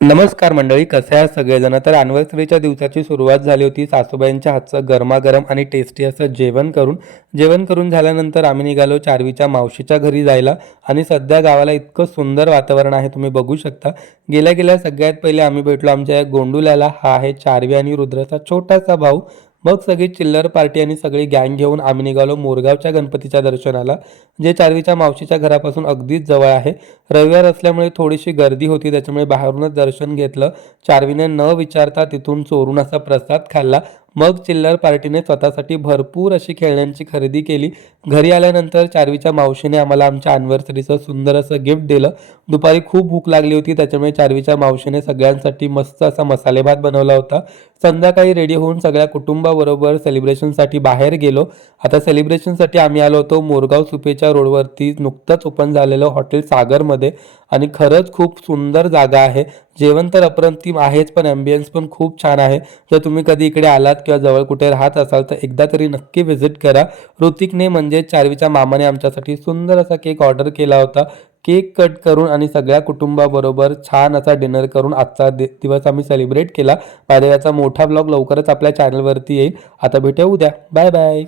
नमस्कार मंडळी, कसे आहात सगळेजण? तर अॅनिव्हर्सरीच्या दिवसाची सुरुवात झाली होती सासूबाईंच्या हातचं गरमागरम आणि टेस्टी असं जेवण करून झाल्यानंतर आम्ही निघालो चार्वीच्या मावशीच्या घरी जायला. आणि सध्या गावाला इतकं सुंदर वातावरण आहे, तुम्ही बघू शकता. गेल्या गेल्या सगळ्यात पहिले आम्ही भेटलो आमच्या या गोंडूल्याला. हा आहे चार्वी आणि रुद्राचा छोटासा भाऊ. मग सगळी चिल्लर पार्टी आणि सगळी गँग घेऊन आम्ही निघालो मोरगावच्या गणपतीच्या दर्शनाला, जे चार्वीच्या मावशीच्या घरापासून अगदीच जवळ आहे. रविवार असल्यामुळे थोडीशी गर्दी होती, त्याच्यामुळे बाहेरूनच दर्शन घेतलं. चार्वीने न विचारता तिथून चोरून असा प्रसाद खाल्ला. मग चिल्लर पार्टीने स्वतःसाठी भरपूर अशी खेळण्यांची खरेदी केली. घरी आल्यानंतर चार्वीच्या मावशीने आम्हाला आमच्या अॅनिव्हर्सरीचं सुंदर असं गिफ्ट दिलं. दुपारी खूप भूक लागली होती, त्याच्यामुळे चार्वीच्या मावशीने सगळ्यांसाठी मस्त असा मसाले भात बनवला होता. संध्याकाळी रेडी होऊन सगळ्या कुटुंबाबरोबर सेलिब्रेशनसाठी बाहेर गेलो. आता सेलिब्रेशनसाठी आम्ही आलो होतो मोरगाव सुपेच्या रोडवरती नुकतंच ओपन झालेलं हॉटेल सागरमध्ये. आणि खरंच खूप सुंदर जागा आहे. जेवण तर अप्रतिम आहेच, पण ॲम्बियन्स पण खूप छान आहे. जर तुम्ही कधी इकडे आलात किंवा जवळ कुठे राहत असाल तर एकदा तरी नक्की व्हिजिट करा. ऋतिकने म्हणजे चार्वीच्या मामाने आमच्यासाठी सुंदर असा केक ऑर्डर केला होता. केक कट करून आणि सगळ्या कुटुंबाबरोबर छान असा डिनर करून आजचा दिवस आम्ही सेलिब्रेट केला. बाय द वे याचा मोठा ब्लॉग लवकरच आपल्या चॅनलवरती येईल. आता भेटूया उद्या. Bye bye.